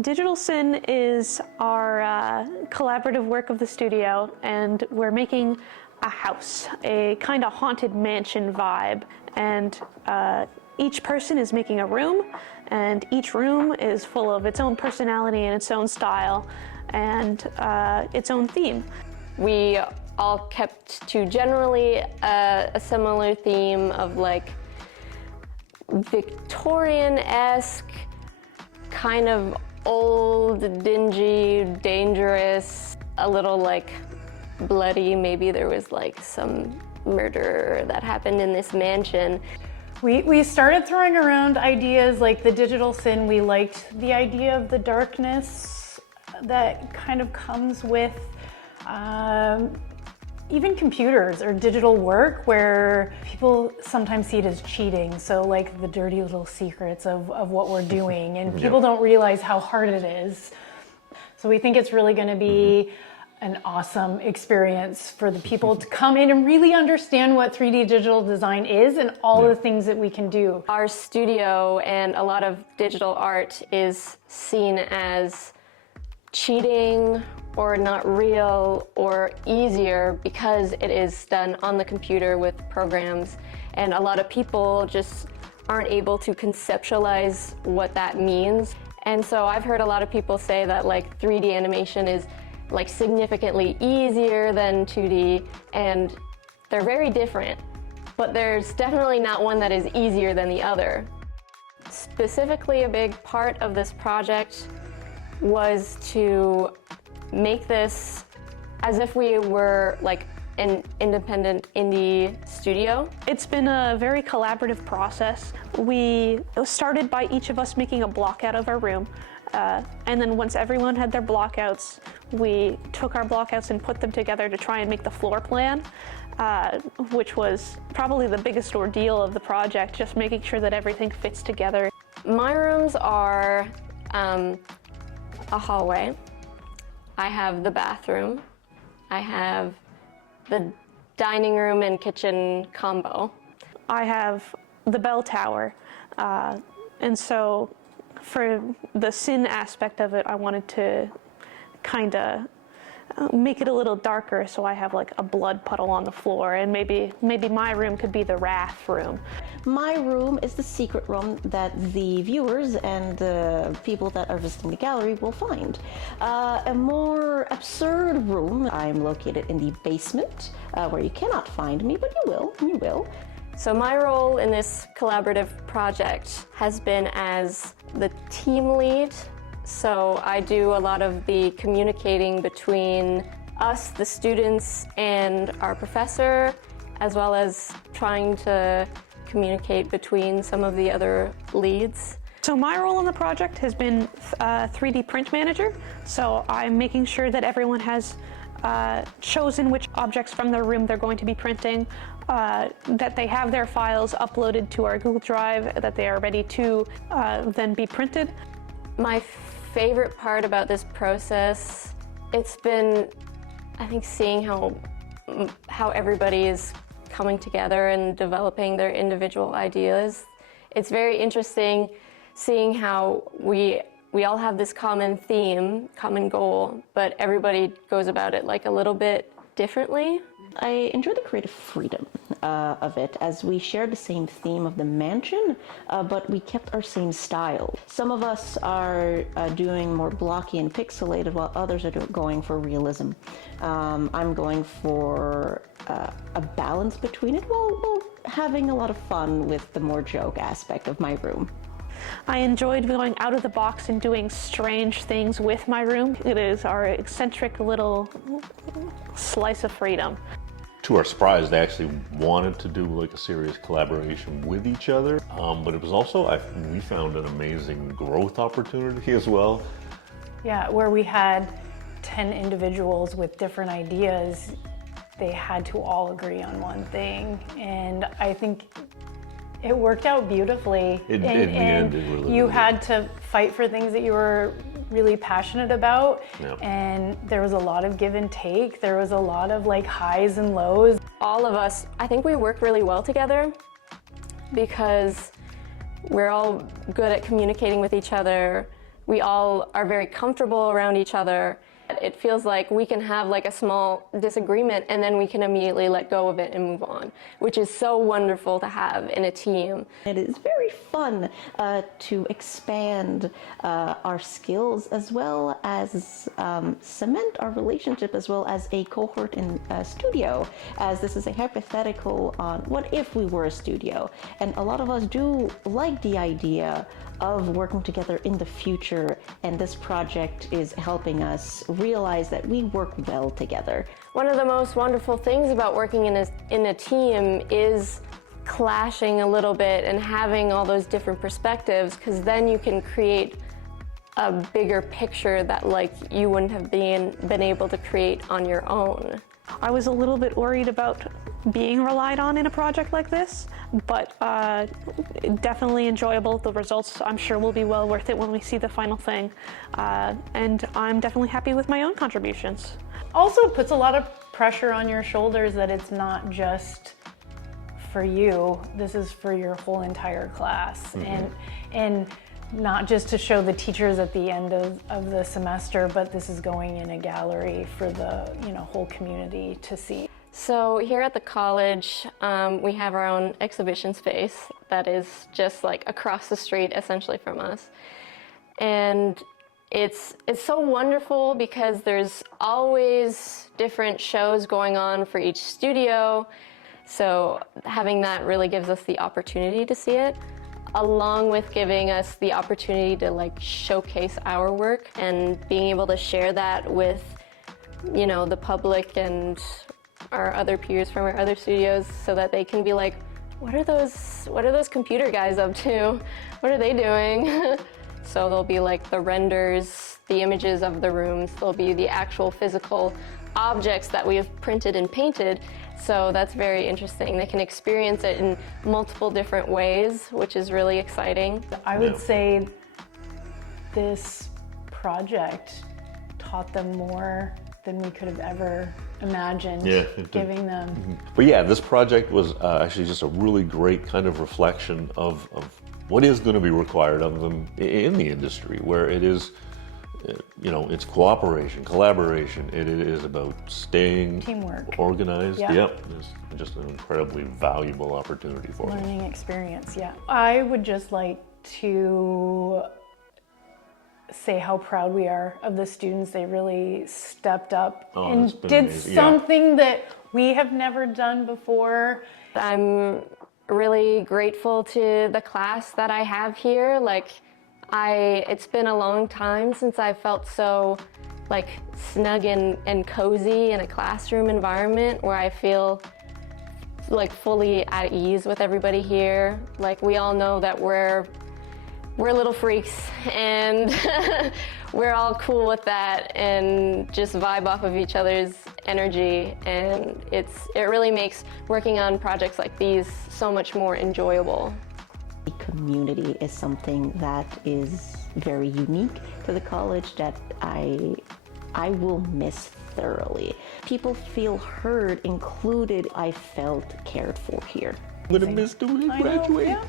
Digital Sin is our collaborative work of the studio, and we're making a house, a kind of haunted mansion vibe. And each person is making a room, and each room is full of its own personality and its own style and its own theme. We all kept to generally a similar theme of like Victorian-esque, kind of old, dingy, dangerous, a little like bloody. Maybe there was like some murder that happened in this mansion. We started throwing around ideas like the Digital Sin. We liked the idea of the darkness that kind of comes with even computers or digital work, where people sometimes see it as cheating. So like the dirty little secrets of what we're doing, and people don't realize how hard it is. So we think it's really going to be an awesome experience for the people to come in and really understand what 3D digital design is and all the things that we can do. Our studio and a lot of digital art is seen as cheating or not real or easier because it is done on the computer with programs, and a lot of people just aren't able to conceptualize what that means. And so I've heard a lot of people say that like 3D animation is like significantly easier than 2D, and they're very different, but there's definitely not one that is easier than the other. Specifically, a big part of this project was to make this as if we were like an independent indie studio. It's been a very collaborative process. We started by each of us making a block out of our room. And then once everyone had their blockouts, we took our blockouts and put them together to try and make the floor plan, which was probably the biggest ordeal of the project, just making sure that everything fits together. My rooms are a hallway. I have the bathroom. I have the dining room and kitchen combo. I have the bell tower, and so for the sin aspect of it, I wanted to kind of make it a little darker, so I have like a blood puddle on the floor, and maybe my room could be the wrath room. My room is the secret room that the viewers and the people that are visiting the gallery will find. A more absurd room, I'm located in the basement, where you cannot find me, but you will. So my role in this collaborative project has been as the team lead. So I do a lot of the communicating between us, the students, and our professor, as well as trying to communicate between some of the other leads. So my role in the project has been 3D print manager. So I'm making sure that everyone has chosen which objects from their room they're going to be printing, that they have their files uploaded to our Google Drive, that they are ready to then be printed. My favorite part about this process, it's been, I think, seeing how everybody is coming together and developing their individual ideas. It's very interesting seeing how we all have this common theme, common goal, but everybody goes about it like a little bit differently. I enjoy the creative freedom of it, as we shared the same theme of the mansion, but we kept our same style. Some of us are doing more blocky and pixelated, while others are going for realism. I'm going for a balance between it, while having a lot of fun with the more joke aspect of my room. I enjoyed going out of the box and doing strange things with my room. It is our eccentric little slice of freedom. To our surprise, they actually wanted to do like a serious collaboration with each other, but it was also, we found an amazing growth opportunity as well. Yeah, where we had 10 individuals with different ideas, they had to all agree on one thing, and I think it worked out beautifully. In the end, it really you did. had to fight for things that you were really passionate about, and there was a lot of give and take. There was a lot of like highs and lows. All of us, I think we work really well together because we're all good at communicating with each other. we all are very comfortable around each other. It feels like we can have like a small disagreement and then we can immediately let go of it and move on, which is so wonderful to have in a team. It is very fun to expand our skills as well as cement our relationship as well as a cohort in a studio, as this is a hypothetical on what if we were a studio. And a lot of us do like the idea of working together in the future, and this project is helping us realize that we work well together. One of the most wonderful things about working in a team is clashing a little bit and having all those different perspectives, because then you can create a bigger picture that like you wouldn't have been able to create on your own. I was a little bit worried about being relied on in a project like this, but definitely enjoyable. The results, I'm sure, will be well worth it when we see the final thing. And I'm definitely happy with my own contributions. Also, it puts a lot of pressure on your shoulders that it's not just for you. This is for your whole entire class. And not just to show the teachers at the end of the semester, but this is going in a gallery for the whole community to see. So here at the college, we have our own exhibition space that is just like across the street essentially from us. And it's so wonderful because there's always different shows going on for each studio. So having that really gives us the opportunity to see it, along with giving us the opportunity to like showcase our work and being able to share that with, the public and our other peers from our other studios, so that they can be like, what are those computer guys up to? What are they doing? So there'll be like the renders, the images of the rooms, there'll be the actual physical objects that we have printed and painted. So that's very interesting. They can experience it in multiple different ways, which is really exciting. I would say this project taught them more than we could have ever imagined giving them. But yeah, this project was actually just a really great kind of reflection of what is going to be required of them in the industry, where it is, it's cooperation, collaboration. It is about staying teamwork, organized. Yeah. Yep, it's just an incredibly valuable opportunity for them. Learning experience, yeah. I would just like to say how proud we are of the students. They really stepped up and did amazing. something that we have never done before. I'm really grateful to the class that I have here. It's been a long time since I felt so snug and cozy in a classroom environment where I feel fully at ease with everybody here. We all know that we're little freaks and we're all cool with that and just vibe off of each other's energy, and it really makes working on projects like these so much more enjoyable. Community is something that is very unique to the college that I will miss thoroughly. People feel heard, included. I felt cared for here. I'm gonna miss doing graduate. Yeah.